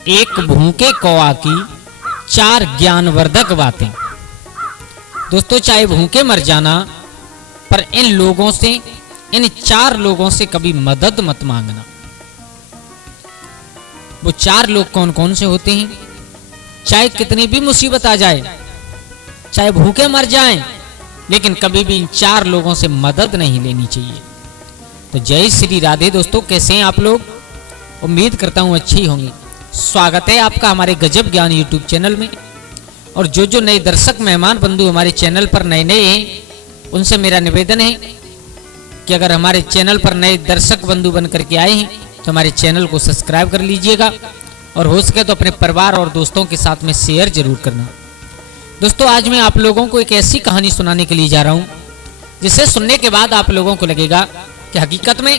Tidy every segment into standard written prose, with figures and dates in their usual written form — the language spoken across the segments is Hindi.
एक भूखे कौआ की 4 ज्ञानवर्धक बातें। दोस्तों, चाहे भूखे मर जाना, पर इन लोगों से, इन 4 लोगों से कभी मदद मत मांगना। वो 4 लोग कौन कौन से होते हैं? चाहे कितनी भी मुसीबत आ जाए, चाहे भूखे मर जाएं, लेकिन कभी भी इन 4 लोगों से मदद नहीं लेनी चाहिए। तो जय श्री राधे। दोस्तों, कैसे हैं आप लोग? उम्मीद करता हूं अच्छे ही होंगे। स्वागत है आपका हमारे गजब ज्ञान यूट्यूब चैनल में। और जो नए दर्शक मेहमान बंधु हमारे चैनल पर नए हैं, उनसे मेरा निवेदन है कि अगर हमारे चैनल पर नए दर्शक बंधु बन करके आए हैं तो हमारे चैनल को सब्सक्राइब कर लीजिएगा, और हो सके तो अपने परिवार और दोस्तों के साथ में शेयर जरूर करना। दोस्तों, आज मैं आप लोगों को एक ऐसी कहानी सुनाने के लिए जा रहा हूं जिसे सुनने के बाद आप लोगों को लगेगा कि हकीकत में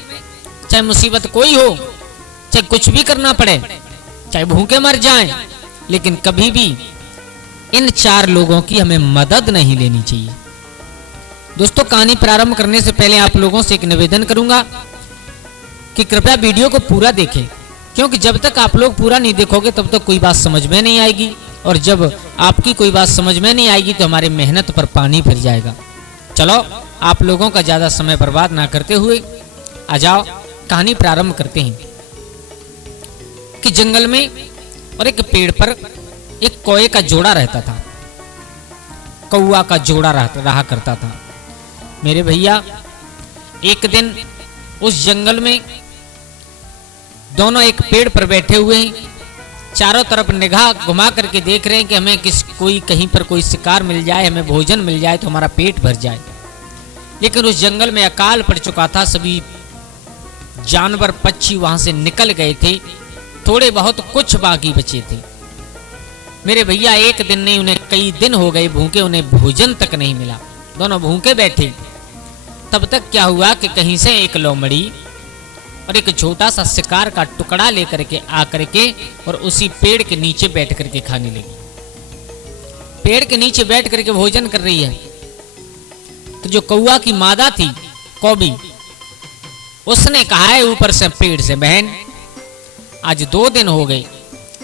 चाहे मुसीबत कोई हो, चाहे कुछ भी करना पड़े, चाहे भूखे मर जाएं, लेकिन कभी भी इन 4 लोगों की हमें मदद नहीं लेनी चाहिए। दोस्तों, कहानी प्रारंभ करने से पहले आप लोगों से एक निवेदन करूंगा कि कृपया वीडियो को पूरा देखें, क्योंकि जब तक आप लोग पूरा नहीं देखोगे तब तक कोई बात समझ में नहीं आएगी, और जब आपकी कोई बात समझ में नहीं आएगी तो हमारी मेहनत पर पानी फिर जाएगा। चलो, आप लोगों का ज्यादा समय बर्बाद ना करते हुए आ जाओ, कहानी प्रारंभ करते हैं। कि जंगल में और एक पेड़ पर एक कौए का जोड़ा रहता था। कौआ का जोड़ा रहा करता था। मेरे भैया, एक दिन उस जंगल में दोनों एक पेड़ पर बैठे हुए हैं, चारों तरफ निगाह घुमा करके देख रहे हैं कि हमें कहीं पर कोई शिकार मिल जाए, हमें भोजन मिल जाए तो हमारा पेट भर जाए। लेकिन उस जंगल में अकाल पड़ चुका था, सभी जानवर पक्षी वहां से निकल गए थे, थोड़े बहुत कुछ बाकी बचे थे। मेरे भैया, एक दिन नहीं, उन्हें कई दिन हो गए भूखे, उन्हें भोजन तक नहीं मिला। दोनों भूखे बैठे। तब तक क्या हुआ कि कहीं से एक लोमड़ी और एक छोटा सा शिकार का टुकड़ा लेकर के आकर के और उसी पेड़ के नीचे बैठ करके खाने लगी। पेड़ के नीचे बैठ करके भोजन कर रही है। तो जो कौआ की मादा थी, कौबी, उसने कहा है ऊपर से पेड़ से, बहन, आज 2 दिन हो गए,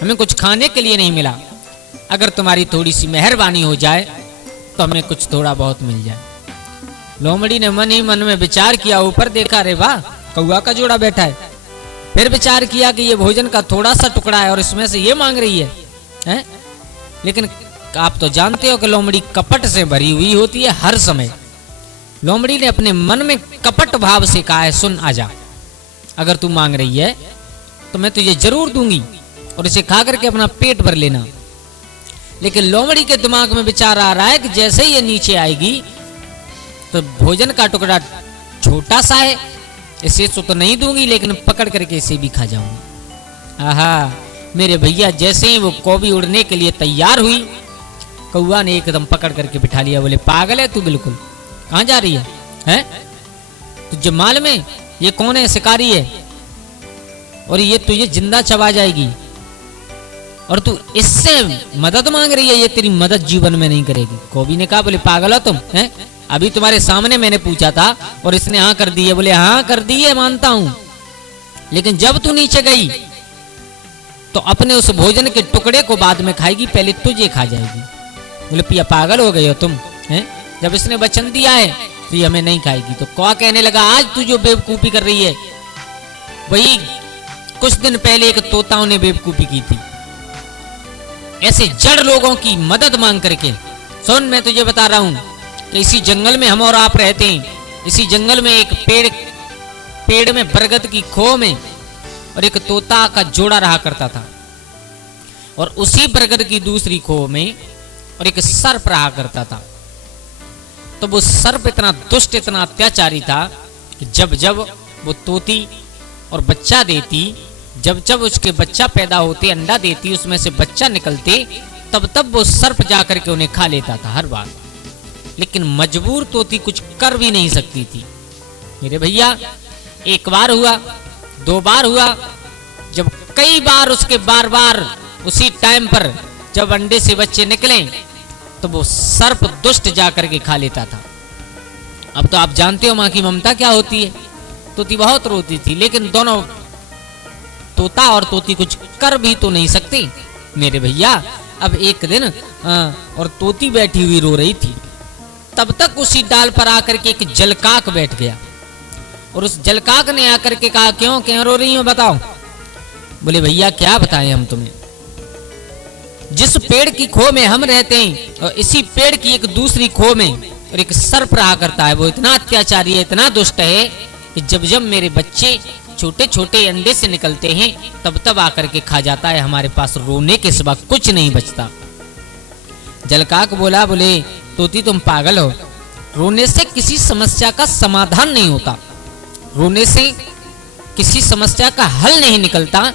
हमें कुछ खाने के लिए नहीं मिला। अगर तुम्हारी थोड़ी सी मेहरबानी हो जाए तो हमें कुछ थोड़ा बहुत मिल जाए। लोमड़ी ने मन ही मन में विचार किया, ऊपर देखा, रे वाह, कौआ का जोड़ा बैठा है। फिर विचार किया कि ये भोजन का थोड़ा सा टुकड़ा है और इसमें से ये मांग रही है? लेकिन आप तो जानते हो कि लोमड़ी कपट से भरी हुई होती है हर समय। लोमड़ी ने अपने मन में कपट भाव से कहा है, सुन, आजा, अगर तू मांग रही है तो मैं तुझे जरूर दूंगी और इसे खा करके अपना पेट भर लेना। लेकिन लोमड़ी के दिमाग में विचार आ रहा है कि जैसे ही ये नीचे आएगी तो भोजन का टुकड़ा छोटा सा है, इसे तो नहीं दूंगी, लेकिन पकड़ करके इसे भी खा जाऊंगी। आहा, मेरे भैया, जैसे ही वो कौवी उड़ने के लिए तैयार हुई, कौआ ने एकदम पकड़ करके बिठा लिया। बोले, पागल है तू, बिल्कुल, कहां जा रही है? तुझे मालूम है ये कौन है? शिकारी है, और ये तुझे जिंदा चबा जाएगी, और तू इससे मदद मांग रही है, ये तेरी मदद जीवन में नहीं करेगी। कौवी ने कहा, बोले, पागल हो तुम? हैं? अभी तुम्हारे सामने मैंने पूछा था और इसने हाँ कर दी है। बोले, हाँ कर दी है, मानता हूं, लेकिन जब तू नीचे गई तो अपने उस भोजन के टुकड़े को बाद में खाएगी, पहले तुझे खा जाएगी। बोले, पिया, पागल हो गए हो तुम? हैं? जब इसने वचन दिया है तो ये हमें नहीं खाएगी। तो कौवा कहने लगा, आज तू जो बेवकूफी कर रही है, वही कुछ दिन पहले एक तोताओं ने बेवकूफी की थी, ऐसे जड़ लोगों की मदद मांग करके। सुन, मैं तुझे बता रहा हूं कि इसी जंगल में हम और आप रहते हैं। इसी जंगल में एक पेड़ में बरगद की खो में और एक तोता का जोड़ा रहा करता था, और उसी बरगद की दूसरी खो में और एक सर्प रहा करता था। तो वो सर्प इतना दुष्ट, इतना अत्याचारी था कि जब जब वो तोती और बच्चा देती, जब जब उसके बच्चा पैदा होते, अंडा देती, उसमें से बच्चा निकलते, तब तब वो सर्प जाकर के उन्हें खा लेता था हर बार। लेकिन मजबूर तोती कुछ कर भी नहीं सकती थी। मेरे भैया, एक बार हुआ, 2 बार हुआ, जब कई बार उसके बार बार उसी टाइम पर जब अंडे से बच्चे निकले तो वो सर्प दुष्ट जाकर के खा लेता था। अब तो आप जानते हो माँ की ममता क्या होती है। तोती बहुत रोती थी, लेकिन दोनों तोता और तोती कुछ कर भी तो नहीं सकती मेरे भैया। अब एक दिन और तोती बैठी हुई रो रही थी, तब तक उसी डाल पर आकर के एक जलकाक बैठ गया और उस जलकाक ने आकर के कहा, क्यों रो रही हो बताओ। बोले भैया क्या बताएं हम तुम्हें, जिस पेड़ की खो में हम रहते हैं और इसी पेड़ की एक दूसरी खो में और एक सर्प रहा करता है, वो इतना अत्याचारी है, इतना दुष्ट है कि जब जब मेरे बच्चे छोटे छोटे अंडे से निकलते हैं तब तब आकर के खा जाता है, हमारे पास रोने के सिवा कुछ नहीं बचता। जलकाक बोला, बोले तोती तुम पागल हो, रोने से किसी समस्या का समाधान नहीं होता, रोने से किसी समस्या का हल नहीं निकलता।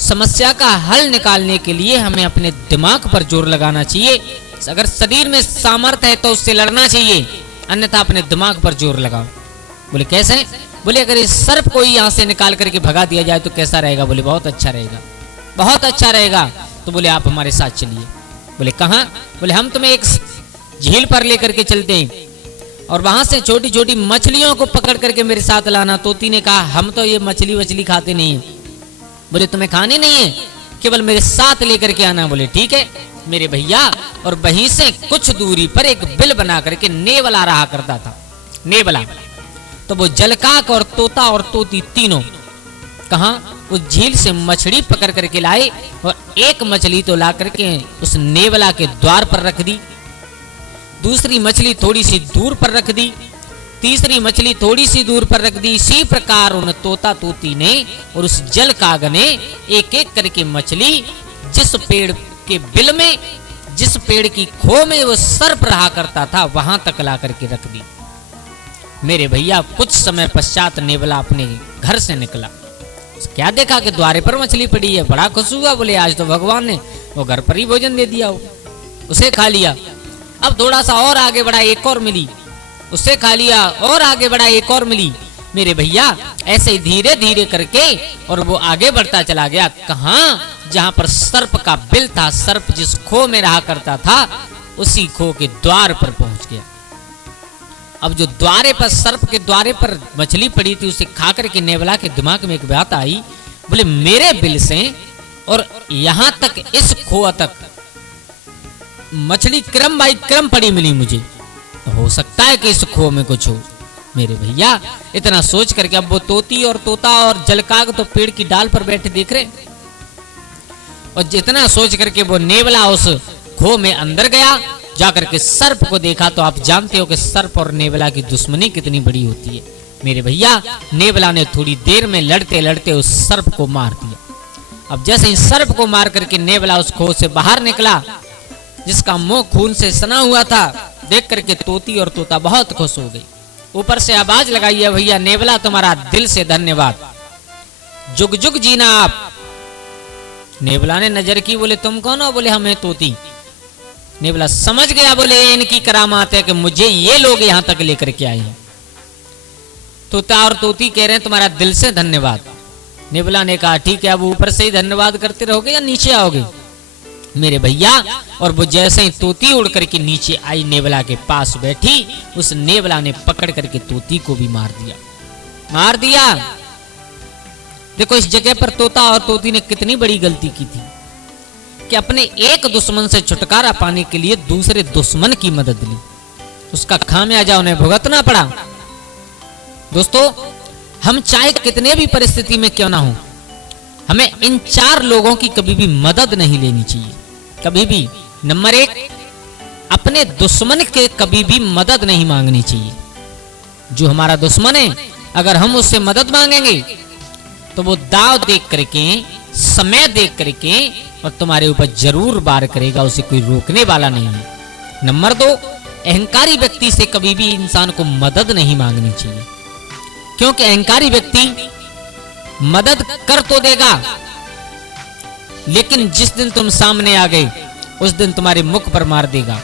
समस्या का हल निकालने के लिए हमें अपने दिमाग पर जोर लगाना चाहिए। अगर शरीर में सामर्थ्य है तो उससे लड़ना चाहिए, अन्यथा अपने दिमाग पर जोर लगाओ। बोले कैसे? बोले अगर इस सर्प को यहाँ से निकाल करके भगा दिया जाए तो कैसा रहेगा? बोले बहुत अच्छा रहेगा, बहुत अच्छा रहेगा। तो बोले आप हमारे साथ चलिए। बोले कहाँ? बोले हम तुम्हें एक झील पर लेकर के चलते हैं और वहां से छोटी छोटी मछलियों को पकड़ करके मेरे साथ लाना। तोती ने कहा हम तो ये मछली वछली खाते नहीं है। बोले तुम्हें खानी नहीं है, केवल मेरे साथ लेकर के आना। बोले ठीक है मेरे भैया। और वहीं से कुछ दूरी पर एक बिल बना करके नेवला रहा करता था, नेवला। तो वो जलकाक और तोता और तोती तीनों कहा उस झील से मछली पकड़ करके लाए और एक मछली तो ला करके उस नेवला के द्वार पर रख दी, दूसरी मछली थोड़ी सी दूर पर रख दी, तीसरी मछली थोड़ी सी दूर पर रख दी। इसी प्रकार उन तोता तोती ने और उस जलकाग ने एक एक करके मछली जिस पेड़ के बिल में, जिस पेड़ की खो में वो सर्प रहा करता था वहां तक ला करके रख दी। मेरे भैया कुछ समय पश्चात नेवला अपने घर से निकला, क्या देखा कि द्वारे पर मछली पड़ी है, बड़ा खुश हुआ। बोले आज तो भगवान ने वो घर पर ही भोजन दे दिया, उसे खा लिया। अब थोड़ा सा और आगे बढ़ा, एक और मिली, उसे खा लिया। और आगे बढ़ा, एक और मिली। मेरे भैया ऐसे ही धीरे धीरे करके और वो आगे बढ़ता चला गया। कहां? जहां पर सर्प का बिल था, सर्प जिस खो में रहा करता था उसी खो के द्वार पर पहुंच गया। अब जो द्वारे पर, सर्प के द्वारे पर मछली पड़ी थी, उसे खा करके नेवला के दिमाग में एक बात आई। बोले मेरे बिल से और यहां तक इस खो तक मछली क्रम बाई क्रम पड़ी मिली मुझे, हो सकता है कि इस खो में कुछ हो। मेरे भैया इतना सोच करके अब वो तोती और तोता और जलकाग तो पेड़ की डाल पर बैठे देख रहे, और जितना सोच करके वो नेवला उस खो में अंदर गया, जाकर के सर्प को देखा। तो आप जानते हो कि सर्प और नेवला की दुश्मनी कितनी बड़ी होती है। मेरे भैया नेवला ने थोड़ी देर में लड़ते लड़ते उस सर्प को मार दिया। अब जैसे ही सर्प को मार करके नेवला उस खो से बाहर निकला, जिसका मुंह खून से सना हुआ था, देख करके तोती और तोता बहुत खुश हो गई। ऊपर से आवाज लगाई है, भैया नेवला तुम्हारा दिल से धन्यवाद, जुग जुग जीना आप। नेवला ने नजर की, बोले तुम कौन हो? बोले हमें तोती। नेवला समझ गया, बोले इनकी करामात है कि मुझे ये लोग यहां तक लेकर के आए हैं। तोता और तोती कह रहे हैं तुम्हारा दिल से धन्यवाद। नेवला ने कहा ठीक है, अब ऊपर से ही धन्यवाद करते रहोगे या नीचे आओगे? मेरे भैया और वो जैसे ही तोती उड़ करके नीचे आई, नेवला के पास बैठी, उस नेवला ने पकड़ करके तोती को भी मार दिया, मार दिया। देखो इस जगह पर तोता और तोती ने कितनी बड़ी गलती की थी कि अपने एक दुश्मन से छुटकारा पाने के लिए दूसरे दुश्मन की मदद ली, उसका खामियाजा उन्हें भुगतना पड़ा। दोस्तों हम चाहे कितने भी परिस्थिति में क्यों ना हो, हमें इन चार लोगों की कभी भी मदद नहीं लेनी चाहिए, कभी भी। नंबर एक, अपने दुश्मन के कभी भी मदद नहीं मांगनी चाहिए। जो हमारा दुश्मन है, अगर हम उससे मदद मांगेंगे तो वो दाव देख करके, समय देख करके और तुम्हारे ऊपर जरूर वार करेगा, उसे कोई रोकने वाला नहीं है। नंबर दो, अहंकारी व्यक्ति से कभी भी इंसान को मदद नहीं मांगनी चाहिए, क्योंकि अहंकारी व्यक्ति मदद कर तो देगा, लेकिन जिस दिन तुम सामने आ गए उस दिन तुम्हारे मुख पर मार देगा।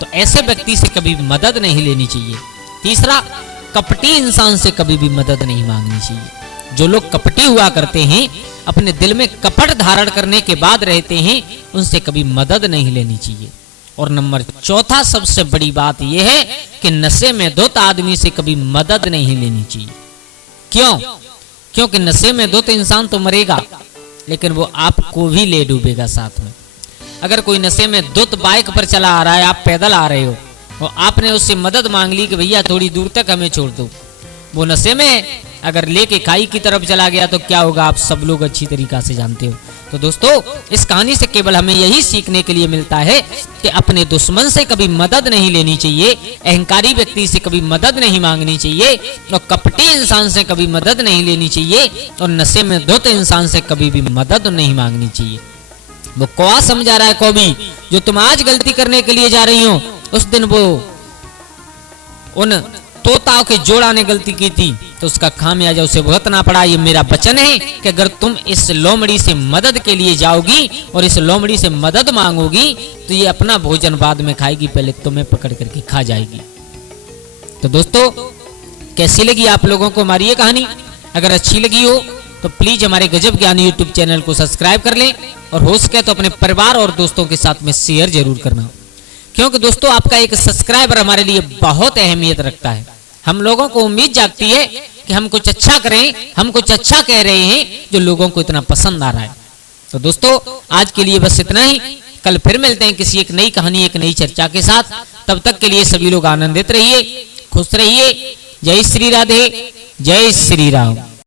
तो ऐसे व्यक्ति से कभी भी मदद नहीं लेनी चाहिए। तीसरा, कपटी इंसान से कभी भी मदद नहीं मांगनी चाहिए। जो लोग कपटी हुआ करते हैं, अपने दिल में कपट धारण करने के बाद रहते हैं, उनसे कभी मदद नहीं लेनी चाहिए। और नंबर चौथा, सबसे बड़ी बात यह है कि नशे में धुत आदमी से कभी मदद नहीं लेनी चाहिए। क्यों? क्योंकि नशे में धुत इंसान तो मरेगा, लेकिन वो आपको भी ले डूबेगा साथ में। अगर कोई नशे में धुत बाइक पर चला आ रहा है, आप पैदल आ रहे हो और आपने उससे मदद मांग ली कि भैया थोड़ी दूर तक हमें छोड़ दो, वो नशे में अगर लेके खाई की तरफ चला गया तो क्या होगा आप सब लोग अच्छी तरीका से जानते हो। तो दोस्तों, इस कहानी से केवल हमें यही सीखने के लिए मिलता है कि अपने दुश्मन से कभी मदद नहीं लेनी चाहिए, अहंकारी व्यक्ति से कभी मदद नहीं मांगनी चाहिए, और कपटी इंसान से कभी मदद नहीं लेनी चाहिए, और नशे में धुत इंसान से कभी भी मदद नहीं मांगनी चाहिए। वो कौवा समझा रहा है कौवी, जो तुम आज गलती करने के लिए जा रही हो, उस दिन वो उन तोताओं के जोड़ा ने गलती की थी तो उसका खामियाजा उसे भुगतना पड़ा। ये मेरा वचन है कि अगर तुम इस लोमड़ी से मदद के लिए जाओगी और इस लोमड़ी से मदद मांगोगी तो ये अपना भोजन बाद में खाएगी, पहले तुम्हें पकड़ करके खा जाएगी। तो दोस्तों, कैसी लगी आप लोगों को हमारी ये कहानी? अगर अच्छी लगी हो तो प्लीज हमारे गजब ज्ञान यूट्यूब चैनल को सब्सक्राइब कर लें, और हो सके तो अपने परिवार और दोस्तों के साथ में शेयर जरूर करना, क्योंकि दोस्तों आपका एक सब्सक्राइबर हमारे लिए बहुत अहमियत रखता है। हम लोगों को उम्मीद जागती है कि हम कुछ अच्छा करें, हम कुछ अच्छा कह रहे हैं जो लोगों को इतना पसंद आ रहा है। तो दोस्तों, आज के लिए बस इतना ही। कल फिर मिलते हैं किसी एक नई कहानी, एक नई चर्चा के साथ। तब तक के लिए सभी लोग आनंदित रहिए, खुश रहिए। जय श्री राधे, जय श्री राम।